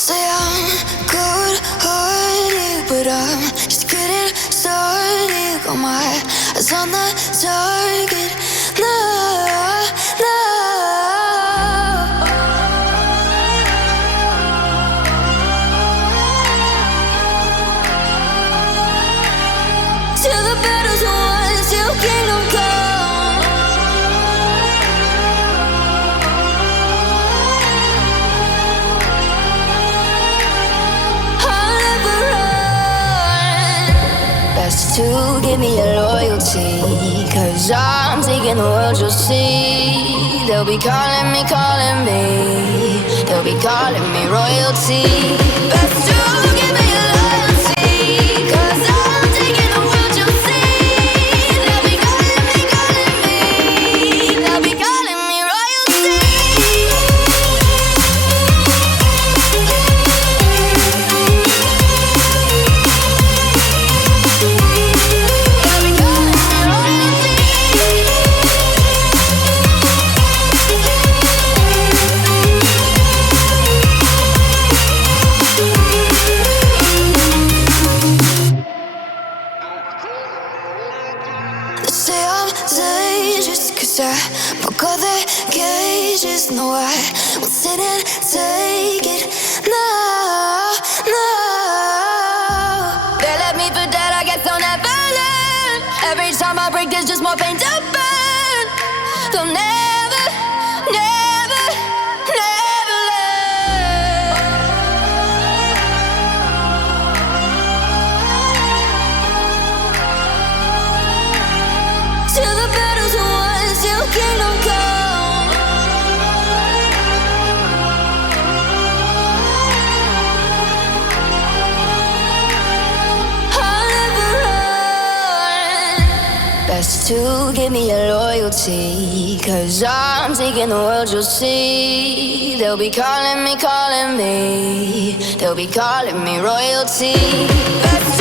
Say I'm good-hearted, but I'm just getting started. Got my eyes on the target. No, no. Till the battle's won, till kingdom come. I'll never run. Best to give me your loyalty, 'cause I'm taking the world, you'll see. They'll be calling me, they'll be calling me royalty. Best to give me your loyalty, 'cause I'm taking the world, you'll see. They'll be calling me, they'll be calling me royalty. They'll be calling me royalty. They say I'm dangerous 'cause I broke all their cages. No, I won't sit and take it. No, no. They left me for dead, I guess I'll never learn. Every time I break, there's just more pain to burn. They'll never, never, never learn. Till the battle's won, till kingdom come. I'll never run. Best to give me your loyalty, 'cause I'm taking the world, you'll see. They'll be calling me, they'll be calling me royalty. Best